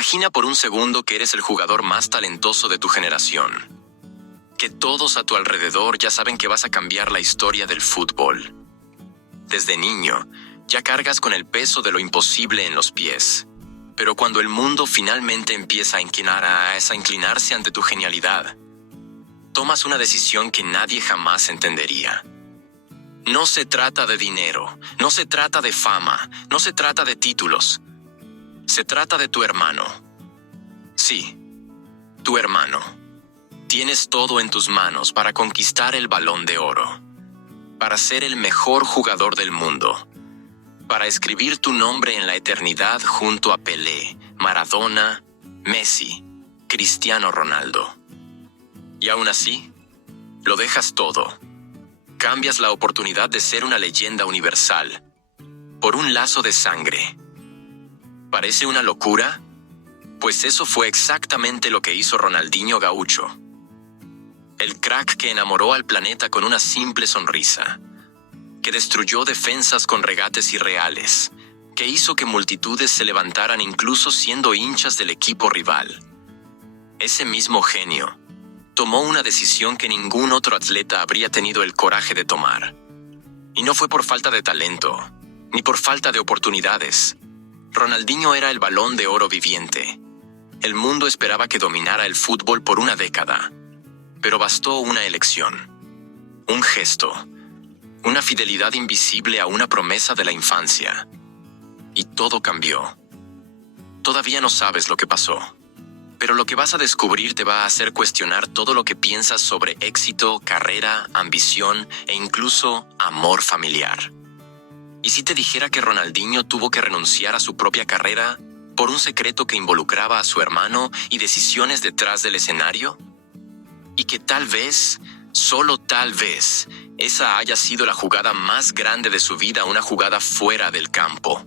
Imagina por un segundo que eres el jugador más talentoso de tu generación. Que todos a tu alrededor ya saben que vas a cambiar la historia del fútbol. Desde niño, ya cargas con el peso de lo imposible en los pies. Pero cuando el mundo finalmente empieza a inclinarse ante tu genialidad, tomas una decisión que nadie jamás entendería. No se trata de dinero, no se trata de fama, no se trata de títulos. Se trata de tu hermano. Sí, tu hermano. Tienes todo en tus manos para conquistar el Balón de Oro, para ser el mejor jugador del mundo, para escribir tu nombre en la eternidad junto a Pelé, Maradona, Messi, Cristiano Ronaldo. Y aún así, lo dejas todo. Cambias la oportunidad de ser una leyenda universal por un lazo de sangre. ¿Parece una locura? Pues eso fue exactamente lo que hizo Ronaldinho Gaúcho. El crack que enamoró al planeta con una simple sonrisa, que destruyó defensas con regates irreales, que hizo que multitudes se levantaran incluso siendo hinchas del equipo rival. Ese mismo genio tomó una decisión que ningún otro atleta habría tenido el coraje de tomar. Y no fue por falta de talento, ni por falta de oportunidades. Ronaldinho era el Balón de Oro viviente. El mundo esperaba que dominara el fútbol por una década. Pero bastó una elección, un gesto, una fidelidad invisible a una promesa de la infancia. Y todo cambió. Todavía no sabes lo que pasó. Pero lo que vas a descubrir te va a hacer cuestionar todo lo que piensas sobre éxito, carrera, ambición e incluso amor familiar. ¿Y si te dijera que Ronaldinho tuvo que renunciar a su propia carrera por un secreto que involucraba a su hermano y decisiones detrás del escenario? Y que tal vez, solo tal vez, esa haya sido la jugada más grande de su vida, una jugada fuera del campo.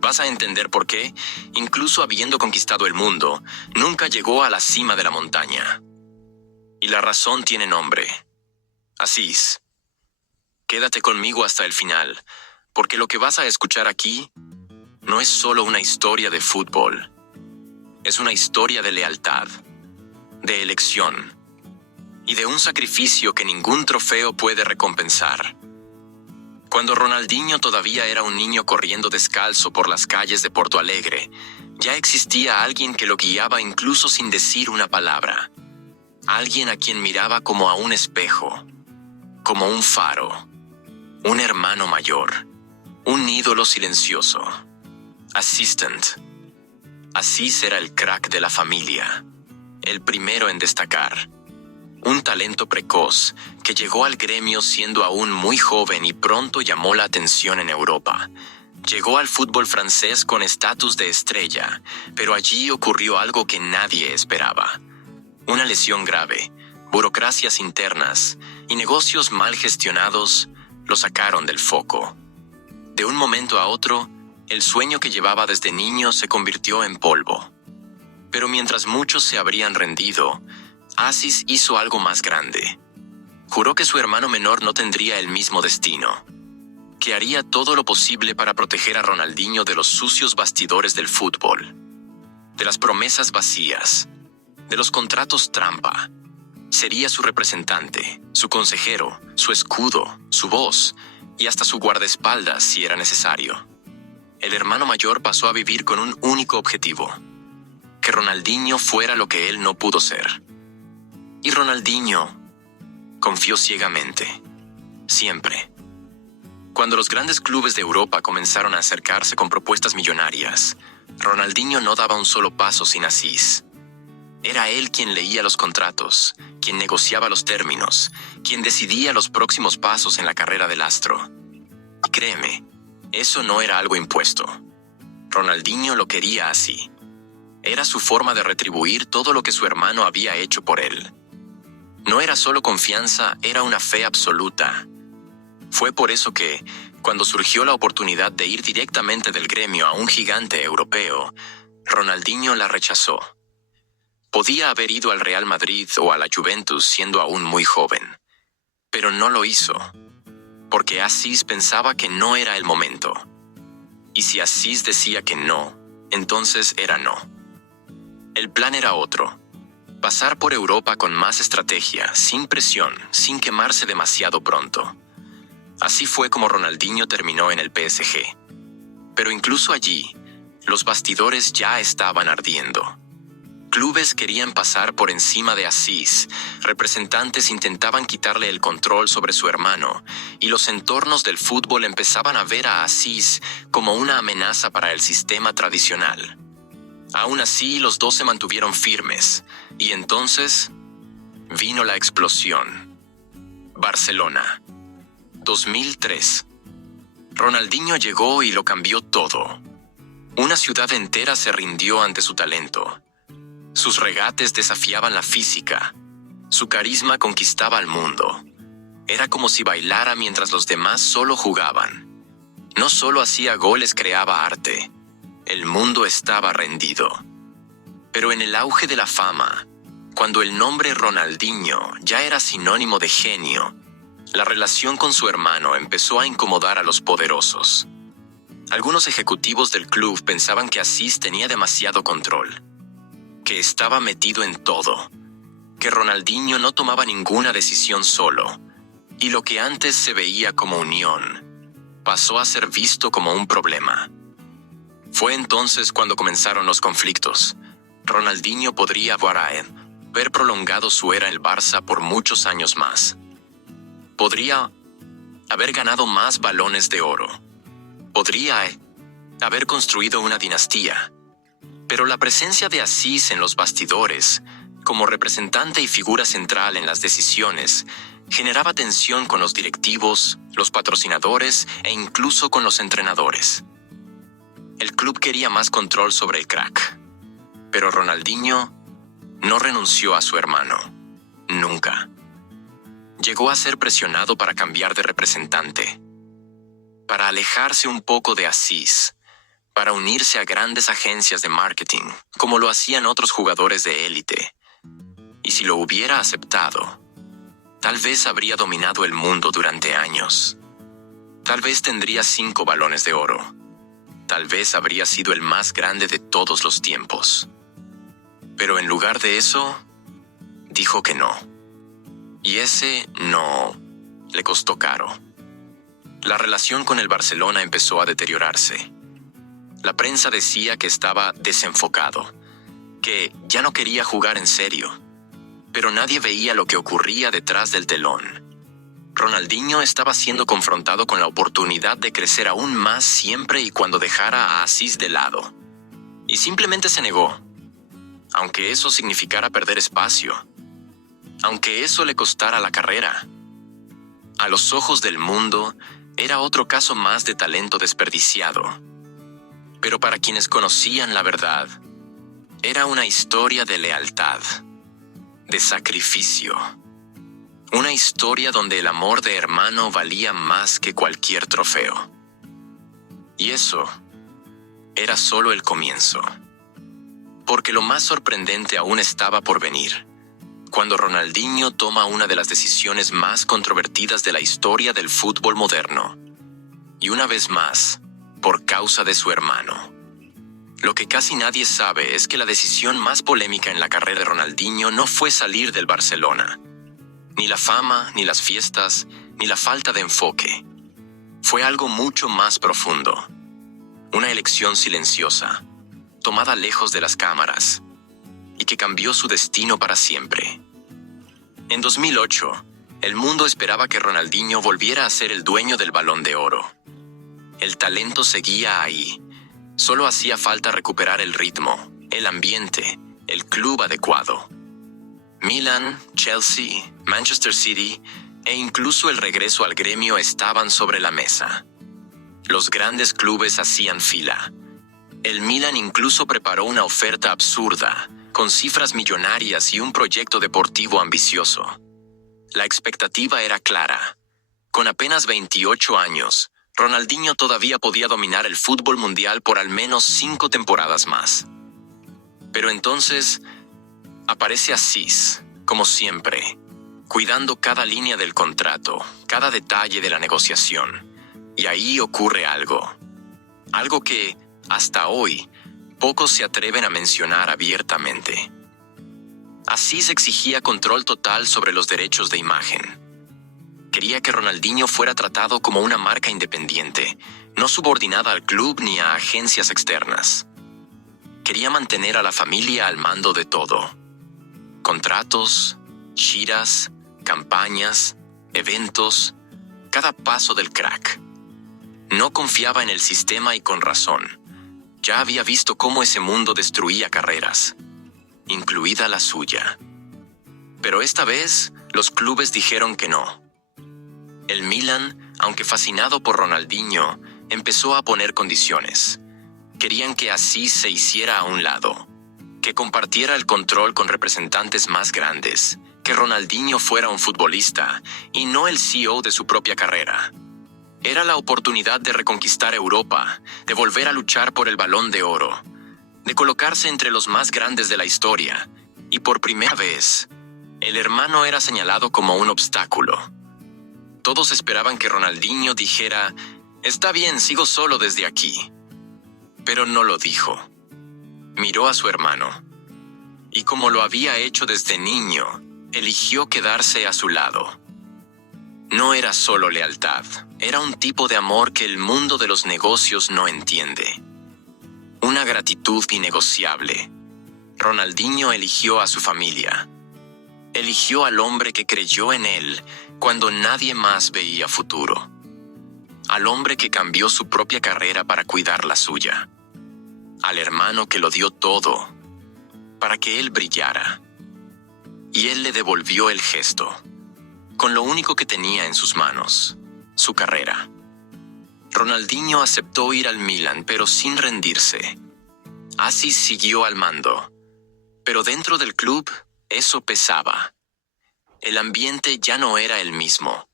Vas a entender por qué, incluso habiendo conquistado el mundo, nunca llegó a la cima de la montaña. Y la razón tiene nombre. Asís. Quédate conmigo hasta el final, porque lo que vas a escuchar aquí no es solo una historia de fútbol. Es una historia de lealtad, de elección y de un sacrificio que ningún trofeo puede recompensar. Cuando Ronaldinho todavía era un niño corriendo descalzo por las calles de Porto Alegre, ya existía alguien que lo guiaba incluso sin decir una palabra. Alguien a quien miraba como a un espejo, como un faro, un hermano mayor, un ídolo silencioso. Assistant. Asís era el crack de la familia, el primero en destacar. Un talento precoz que llegó al gremio siendo aún muy joven y pronto llamó la atención en Europa. Llegó al fútbol francés con estatus de estrella, pero allí ocurrió algo que nadie esperaba. Una lesión grave, burocracias internas y negocios mal gestionados lo sacaron del foco. De un momento a otro, el sueño que llevaba desde niño se convirtió en polvo. Pero mientras muchos se habrían rendido, Asís hizo algo más grande. Juró que su hermano menor no tendría el mismo destino, que haría todo lo posible para proteger a Ronaldinho de los sucios bastidores del fútbol, de las promesas vacías, de los contratos trampa. Sería su representante, su consejero, su escudo, su voz y hasta su guardaespaldas si era necesario. El hermano mayor pasó a vivir con un único objetivo: que Ronaldinho fuera lo que él no pudo ser. Y Ronaldinho confió ciegamente, siempre. Cuando los grandes clubes de Europa comenzaron a acercarse con propuestas millonarias, Ronaldinho no daba un solo paso sin Asís. Era él quien leía los contratos, quien negociaba los términos, quien decidía los próximos pasos en la carrera del astro. Y créeme, eso no era algo impuesto. Ronaldinho lo quería así. Era su forma de retribuir todo lo que su hermano había hecho por él. No era solo confianza, era una fe absoluta. Fue por eso que, cuando surgió la oportunidad de ir directamente del gremio a un gigante europeo, Ronaldinho la rechazó. Podía haber ido al Real Madrid o a la Juventus siendo aún muy joven, pero no lo hizo, porque Asís pensaba que no era el momento. Y si Asís decía que no, entonces era no. El plan era otro: pasar por Europa con más estrategia, sin presión, sin quemarse demasiado pronto. Así fue como Ronaldinho terminó en el PSG. Pero incluso allí, los bastidores ya estaban ardiendo. Clubes querían pasar por encima de Asís, representantes intentaban quitarle el control sobre su hermano, y los entornos del fútbol empezaban a ver a Asís como una amenaza para el sistema tradicional. Aún así, los dos se mantuvieron firmes, y entonces vino la explosión. Barcelona, 2003. Ronaldinho llegó y lo cambió todo. Una ciudad entera se rindió ante su talento. Sus regates desafiaban la física. Su carisma conquistaba al mundo. Era como si bailara mientras los demás solo jugaban. No solo hacía goles, creaba arte. El mundo estaba rendido. Pero en el auge de la fama, cuando el nombre Ronaldinho ya era sinónimo de genio, la relación con su hermano empezó a incomodar a los poderosos. Algunos ejecutivos del club pensaban que Asís tenía demasiado control, que estaba metido en todo, que Ronaldinho no tomaba ninguna decisión solo, y lo que antes se veía como unión, pasó a ser visto como un problema. Fue entonces cuando comenzaron los conflictos. Ronaldinho podría haber prolongado su era en el Barça por muchos años más. Podría haber ganado más balones de oro. Podría haber construido una dinastía. Pero la presencia de Asís en los bastidores, como representante y figura central en las decisiones, generaba tensión con los directivos, los patrocinadores e incluso con los entrenadores. El club quería más control sobre el crack. Pero Ronaldinho no renunció a su hermano. Nunca. Llegó a ser presionado para cambiar de representante, para alejarse un poco de Asís, para unirse a grandes agencias de marketing, como lo hacían otros jugadores de élite. Y si lo hubiera aceptado, tal vez habría dominado el mundo durante años. Tal vez tendría 5 balones de oro. Tal vez habría sido el más grande de todos los tiempos. Pero en lugar de eso, dijo que no. Y ese no le costó caro. La relación con el Barcelona empezó a deteriorarse. La prensa decía que estaba desenfocado, que ya no quería jugar en serio. Pero nadie veía lo que ocurría detrás del telón. Ronaldinho estaba siendo confrontado con la oportunidad de crecer aún más siempre y cuando dejara a Asís de lado. Y simplemente se negó. Aunque eso significara perder espacio. Aunque eso le costara la carrera. A los ojos del mundo, era otro caso más de talento desperdiciado. Pero para quienes conocían la verdad, era una historia de lealtad, de sacrificio. Una historia donde el amor de hermano valía más que cualquier trofeo. Y eso era solo el comienzo. Porque lo más sorprendente aún estaba por venir, cuando Ronaldinho toma una de las decisiones más controvertidas de la historia del fútbol moderno. Y una vez más, por causa de su hermano. Lo que casi nadie sabe es que la decisión más polémica en la carrera de Ronaldinho no fue salir del Barcelona. Ni la fama, ni las fiestas, ni la falta de enfoque. Fue algo mucho más profundo. Una elección silenciosa, tomada lejos de las cámaras, y que cambió su destino para siempre. En 2008, el mundo esperaba que Ronaldinho volviera a ser el dueño del Balón de Oro. El talento seguía ahí. Solo hacía falta recuperar el ritmo, el ambiente, el club adecuado. Milan, Chelsea, Manchester City e incluso el regreso al gremio estaban sobre la mesa. Los grandes clubes hacían fila. El Milan incluso preparó una oferta absurda, con cifras millonarias y un proyecto deportivo ambicioso. La expectativa era clara. Con apenas 28 años, Ronaldinho todavía podía dominar el fútbol mundial por al menos 5 temporadas más. Pero entonces, aparece Asís, como siempre, cuidando cada línea del contrato, cada detalle de la negociación. Y ahí ocurre algo. Algo que, hasta hoy, pocos se atreven a mencionar abiertamente. Asís exigía control total sobre los derechos de imagen. Quería que Ronaldinho fuera tratado como una marca independiente, no subordinada al club ni a agencias externas. Quería mantener a la familia al mando de todo. Contratos, giras, campañas, eventos, cada paso del crack. No confiaba en el sistema y con razón. Ya había visto cómo ese mundo destruía carreras, incluida la suya. Pero esta vez, los clubes dijeron que no. El Milan, aunque fascinado por Ronaldinho, empezó a poner condiciones. Querían que Asís se hiciera a un lado, que compartiera el control con representantes más grandes, que Ronaldinho fuera un futbolista y no el CEO de su propia carrera. Era la oportunidad de reconquistar Europa, de volver a luchar por el Balón de Oro, de colocarse entre los más grandes de la historia, y por primera vez, el hermano era señalado como un obstáculo. Todos esperaban que Ronaldinho dijera, «Está bien, sigo solo desde aquí». Pero no lo dijo. Miró a su hermano, y como lo había hecho desde niño, eligió quedarse a su lado. No era solo lealtad, era un tipo de amor que el mundo de los negocios no entiende. Una gratitud innegociable. Ronaldinho eligió a su familia. Eligió al hombre que creyó en él cuando nadie más veía futuro. Al hombre que cambió su propia carrera para cuidar la suya. Al hermano que lo dio todo para que él brillara. Y él le devolvió el gesto, con lo único que tenía en sus manos, su carrera. Ronaldinho aceptó ir al Milan, pero sin rendirse. Asís siguió al mando, pero dentro del club eso pesaba. El ambiente ya no era el mismo,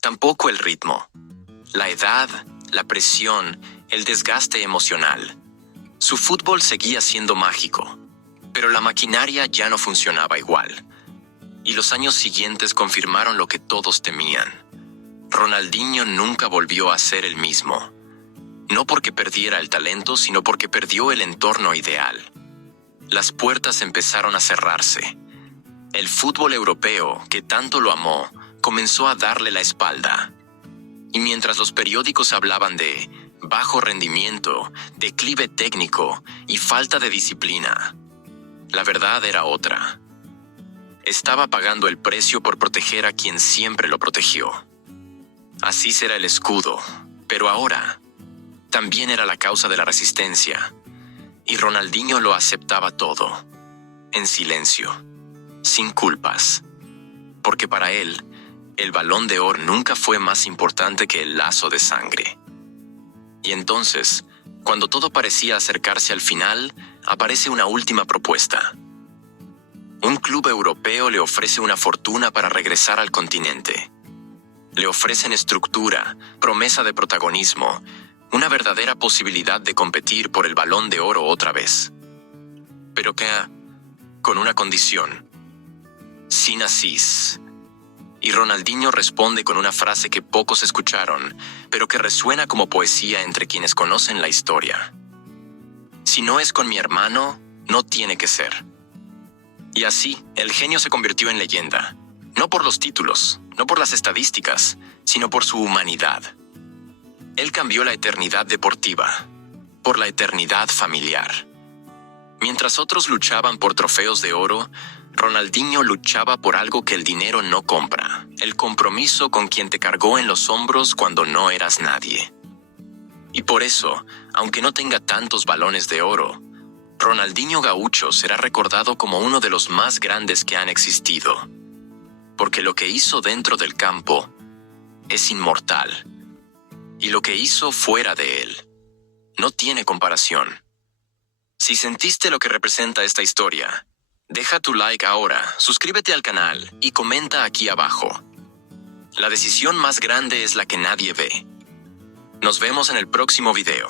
tampoco el ritmo. La edad, la presión, el desgaste emocional. Su fútbol seguía siendo mágico, pero la maquinaria ya no funcionaba igual. Y los años siguientes confirmaron lo que todos temían. Ronaldinho nunca volvió a ser el mismo. No porque perdiera el talento, sino porque perdió el entorno ideal. Las puertas empezaron a cerrarse. El fútbol europeo, que tanto lo amó, comenzó a darle la espalda. Y mientras los periódicos hablaban de bajo rendimiento, declive técnico y falta de disciplina, la verdad era otra. Estaba pagando el precio por proteger a quien siempre lo protegió. Así era el escudo, pero ahora también era la causa de la resistencia. Y Ronaldinho lo aceptaba todo, en silencio, sin culpas. Porque para él, el Balón de Oro nunca fue más importante que el lazo de sangre. Y entonces, cuando todo parecía acercarse al final, aparece una última propuesta. Un club europeo le ofrece una fortuna para regresar al continente. Le ofrecen estructura, promesa de protagonismo, una verdadera posibilidad de competir por el Balón de Oro otra vez. Pero que, con una condición: sin Asís. Y Ronaldinho responde con una frase que pocos escucharon, pero que resuena como poesía entre quienes conocen la historia. Si no es con mi hermano, no tiene que ser. Y así, el genio se convirtió en leyenda. No por los títulos, no por las estadísticas, sino por su humanidad. Él cambió la eternidad deportiva por la eternidad familiar. Mientras otros luchaban por trofeos de oro, Ronaldinho luchaba por algo que el dinero no compra: el compromiso con quien te cargó en los hombros cuando no eras nadie. Y por eso, aunque no tenga tantos balones de oro, Ronaldinho Gaucho será recordado como uno de los más grandes que han existido. Porque lo que hizo dentro del campo es inmortal. Y lo que hizo fuera de él no tiene comparación. Si sentiste lo que representa esta historia, deja tu like ahora, suscríbete al canal y comenta aquí abajo. La decisión más grande es la que nadie ve. Nos vemos en el próximo video.